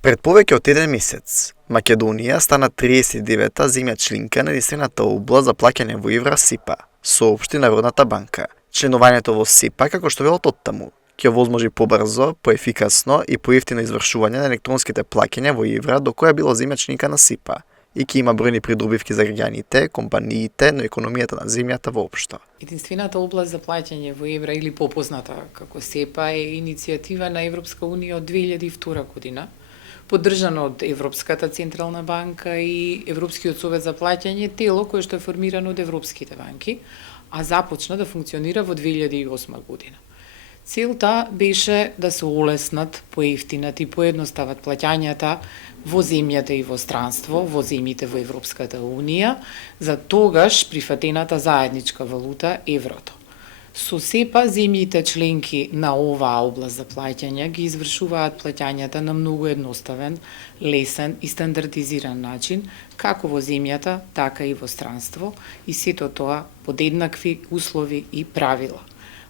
Пред повеќе од еден месец, Македонија стана 39-та земја членка на единствената област за плаќање во евра СЕПА, соопшти Народната банка. Членувањето во СЕПА, како што велат оттаму, ќе овозможи побрзо, поефикасно и поевтино извршување на електронските плаќања во евра до која било земја членка на СЕПА и ќе има бројни придобивки за граѓаните, компаниите, но економијата на земјата воопшто. Единствената област за плаќање во евра или попозната како СЕПА е иницијатива на Европска унија од 2002 година, поддржано од Европската централна банка и Европскиот совет за плаќање, тело кое што е формирано од европските банки, а започна да функционира во 2008 година. Целта беше да се олеснат, поевтинат и поедностават плаќањата во земјата и во странство, во земјите во Европската унија, за тогаш прифатената заедничка валута еврото. Со СЕПА земјите членки на оваа област за плаќања ги извршуваат плаќањата на многу едноставен, лесен и стандардизиран начин, како во земјата, така и во странство, и сето тоа под еднакви услови и правила.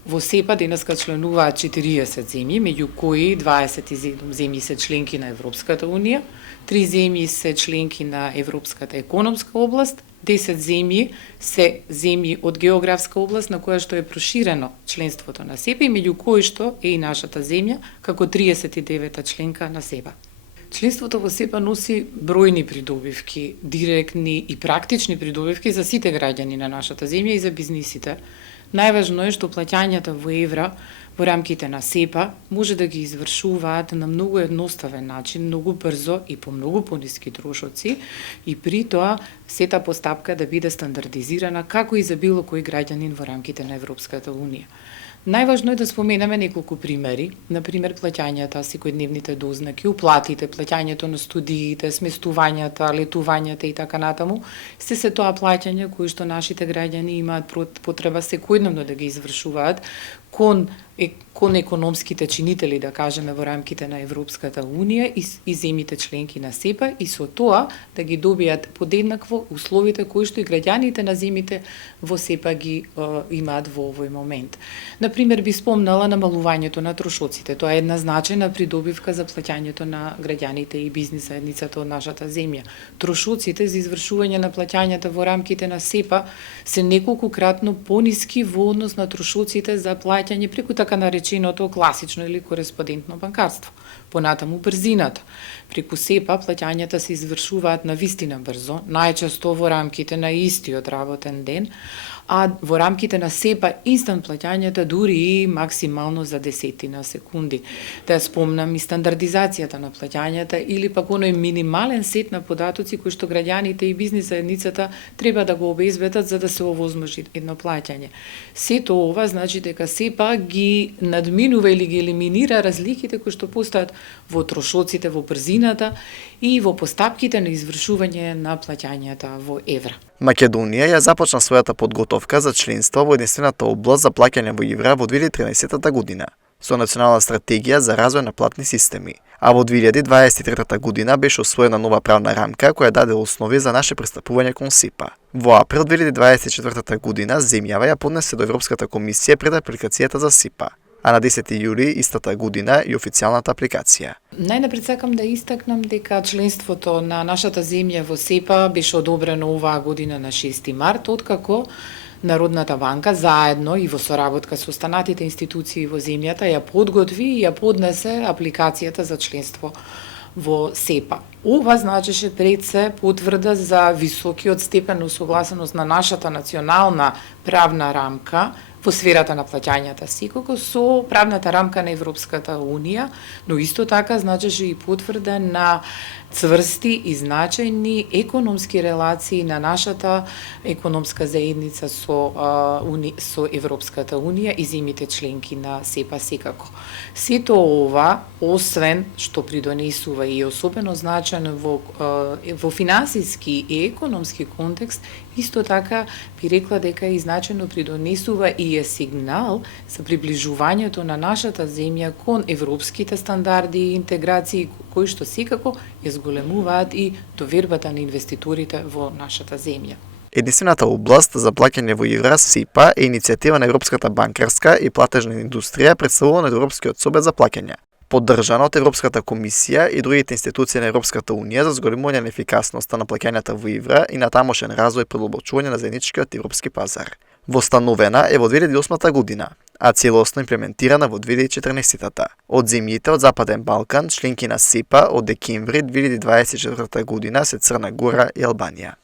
Во СЕПА денеска членуваат 40 земји, меѓу кои 27 земји се членки на Европската унија, 3 земји се членки на Европската економска област, 10 земји се земји од географска област на која што е проширено членството на СЕПА и меѓу кои што е и нашата земја како 39-та членка на СЕПА. Членството во СЕПА носи бројни придобивки, директни и практични придобивки за сите граѓани на нашата земја и за бизнисите. Најважно е што плаќањата во евра во рамките на СЕПА може да ги извршуваат на многу едноставен начин, многу брзо и по многу пониски трошоци и при тоа сета постапка да биде стандардизирана како и за било кој граѓанин во рамките на Европската унија. Најважно е да споменеме неколку примери, например плаќањата, секојдневните дознаки, уплатите, плаќањето на студиите, сместувањата, летувањата и така натаму, се тоа плаќања кои што нашите граѓани имаат потреба секојдневно да ги извршуваат кон економските чинители, да кажеме, во рамките на Европската унија и земјите членки на СЕПА и со тоа да ги добијат подеднакво условите кои што и граѓаните на земјите во СЕПА ги имаат во овој момент. Например, би спомнала намалувањето на трошоците. Тоа е една значајна придобивка за плаќањето на граѓаните и бизнис заедницата од нашата земја. Трошоците за извршување на плаќањата во рамките на СЕПА се неколкукратно пониски во однос на трошоците за плаќање преку така нареченото класично или кореспондентно банкарство. Понатаму брзината. Преку СЕПА плаќањата се извршуваат навистина брзо, најчесто во рамките на истиот работен ден, а во рамките на СЕПА инстант плаќањата дури и максимално за десетина секунди. Да ја спомнам и стандардизацијата на плаќањата или пак оној минимален сет на податоци кои што граѓаните и бизнис заедницата треба да го обезбедат за да се овозможи едно плаќање. Сето ова значи дека СЕПА ги надминува или ги елиминира разликите кои што постојат во трошоците, во брзината и во постапките на извршување на плаќањата во евра. Македонија ја започна својата подготовка за членство во единствената област за плаќање во евра во 2013 година со национална стратегија за развој на платни системи, а во 2023 година беше освоена нова правна рамка која даде основи за наше пристапување кон СЕПА. Во април 2024 година земјава ја поднесе до Европската комисија пред апликацијата за СЕПА, а на 10 јули истата година и официјалната апликација. Најнапред сакам да истакнам дека членството на нашата земја во СЕПА беше одобрено оваа година на 6 март, откако Народната банка заедно и во соработка со останатите институции во земјата ја подготви и ја поднесе апликацијата за членство во СЕПА. Ова значеше пред се потврда за високиот степен на усогласеност на нашата национална правна рамка во сферата на плаќањата, секако со правната рамка на Европската унија, но исто така значеше и потврда на цврсти и значајни економски релации на нашата економска заедница со Европската унија и земјите членки на СЕПА секако. Сето ова, освен што придонесува и особено значајно во финансиски и економски контекст, исто така би рекла дека и значајно придонесува и е сигнал за приближувањето на нашата земја кон европските стандарди и интеграции кои што секако ја зголемуваат и довербата на инвеститорите во нашата земја. Единствената област за плаќање во евра СЕПА е иницијатива на Европската банкарска и платежна индустрија представувана од Европскиот совет за плаќање. поддржана од Европската комисија и другите институции на Европската унија за зголемување на ефикасноста на плаќањата во евра и на тамошен развој и продолбочување на заедничкиот европски пазар. Востановена е во 2008 година, а целосно имплементирана во 2014. Од земјите од Западен Балкан, членки на СЕПА од декември 2024 година се Црна Гора и Албанија.